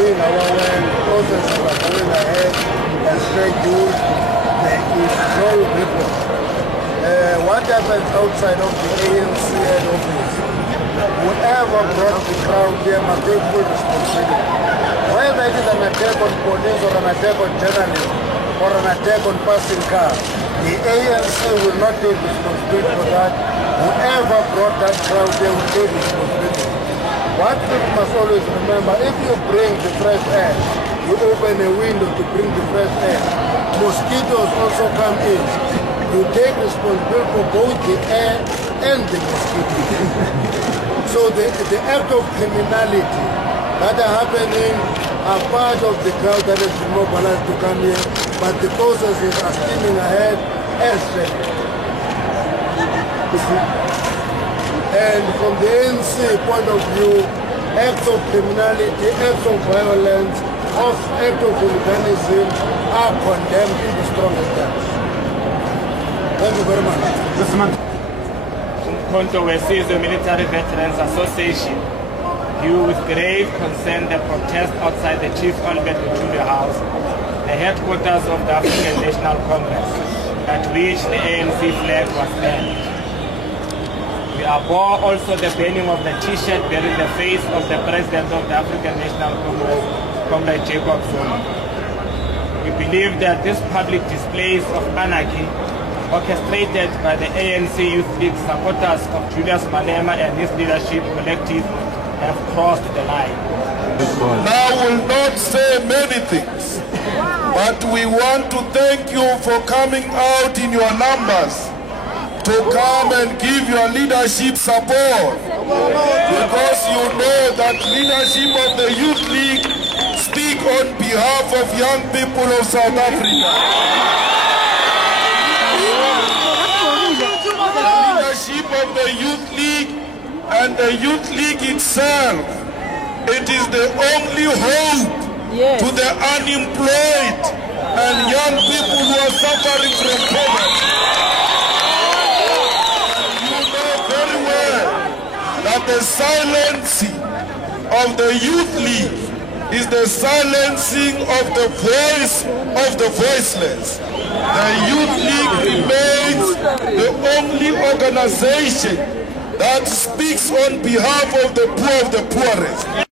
doing our work, processes are going ahead as scheduled. There is no report. What happens outside of the ANC head office, whoever brought the crowd here must take full responsibility. Whether it is an attack on police or an attack on journalists or an attack on passing cars, the ANC will not take responsibility for that. Whoever brought that crowd here will take responsibility. What people must always remember, if you bring the fresh air, you open a window to bring the fresh air, mosquitoes also come in. You take responsibility for both the air and the mosquitoes. So the act of criminality that are happening are part of the crowd that has been mobilized to come here, but the processes are steaming ahead as scheduled. And from the ANC point of view, acts of criminality, acts of violence, acts of hooliganism are condemned in the strongest terms. Thank you very much. Umkhonto weSizwe Military Veterans Association view with grave concern the protest outside the Chief Albert Luthuli House, the headquarters of the African National Congress, at which the ANC flag was burned. We abhor also the burning of the T-shirt bearing the face of the President of the African National Congress, Comrade Jacob Zuma. We believe that these public displays of anarchy orchestrated by the ANC Youth League supporters of Julius Malema and his leadership collective have crossed the line. Now will not say many things, but we want to thank you for coming out in your numbers to come and give your leadership support, because you know that leadership of the Youth League speak on behalf of young people of South Africa. Of the Youth League and the Youth League itself, it is the only hope to the unemployed and young people who are suffering from poverty. You know very well that the silencing of the Youth League is the silencing of the voice of the voiceless. The Youth League remains the only organization that speaks on behalf of the poor of the poorest.